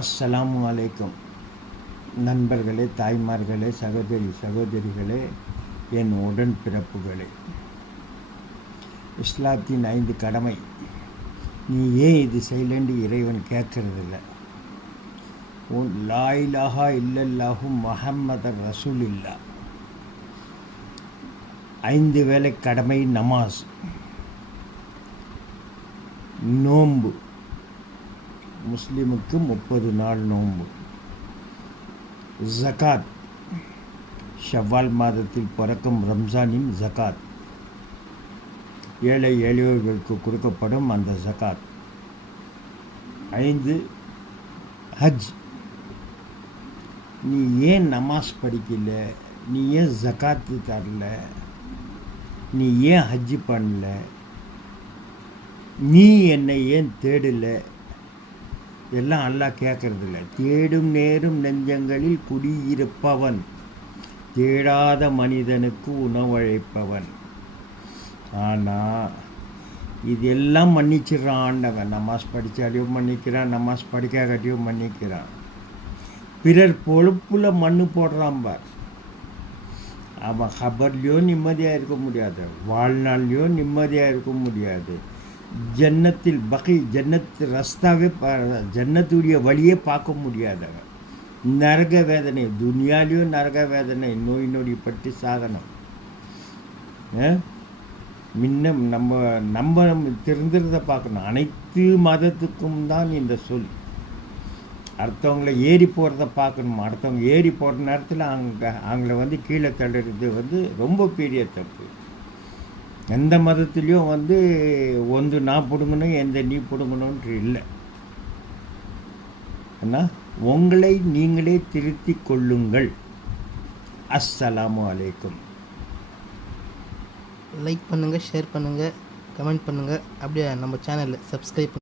அஸ்ஸலாமு அலைக்கும். நண்பர்களே, தாய்மார்களே, சகோதரிகளே, என் உடன் பிறப்புகளே, இஸ்லாத்தின் 5 கடமை. நீ ஏன் இது செய்யலன்னு இறைவன் கேட்கறதில்ல. லா இலாஹா இல்லல்லாஹு முஹம்மதர் ரசூலுல்லா. 5 வேளை கடமை. நமாஸ், நோன்பு, முஸ்லிமுக்கு 30 நாள் நோன்பு, ஜகாத், ஷவ்வால் மாதத்தில் பிறக்கும் ரம்ஜானின் ஜகாத், ஏழை எளியோர்களுக்கு கொடுக்கப்படும் அந்த ஜகாத். 5 ஹஜ். நீ ஏன் நமாஸ் படிக்கல, நீ ஏன் ஜகாத்து தரல, நீ ஏன் ஹஜ் பண்ணல, நீ என்னை ஏன் தேடலை, எல்லாம் அல்லாஹ் கேட்கறதில்ல. தேடும் நேரும் நெஞ்சங்களில் குடியிருப்பவன், தேடாத மனிதனுக்கு உணவழைப்பவன். ஆனால் இதெல்லாம் மன்னிச்சிடறான் ஆண்டவன். நமாஸ் படித்தாலையும் மன்னிக்கிறான், நமாஸ் படிக்காட்டியும் மன்னிக்கிறான். பிறர் பொழுப்பில் மண்ணு போடுறான் பார். அவன் ஹபர்லேயும் நிம்மதியாக இருக்க முடியாது, வாழ்நாள்லேயும் நிம்மதியாக இருக்க முடியாது. ஜன்னத்தில் ஜன்னத்து ரஸ்தாவே, ஜன்னத்துடைய வழியே பார்க்க முடியாதவன். நரக வேதனை, துனியாலையும் நரக வேதனை, நோய் நொடிப்பட்டு சாகனம். முன்ன நம்ம தெரிஞ்சிறத பார்க்கணும். அனைத்து மதத்துக்கும் தான் இந்த சொல். அடுத்தவங்கள ஏறி போகிறத பார்க்கணும். அடுத்தவங்க ஏறி போகிற நேரத்தில் அவங்கள கீழே தள்ளுறது ரொம்ப பெரிய தப்பு. எந்த மதத்துலேயும் ஒன்று நான் பிடுங்கணும், எந்த நீ பிடுங்கணுன்ட்டு இல்லை. ஆனால் உங்களை நீங்களே திருத்தி கொள்ளுங்கள். அஸ்ஸலாமு அலைக்கும். லைக் பண்ணுங்கள், ஷேர் பண்ணுங்கள், கமெண்ட் பண்ணுங்கள். அப்படியே நம்ம சேனலை சப்ஸ்கிரைப்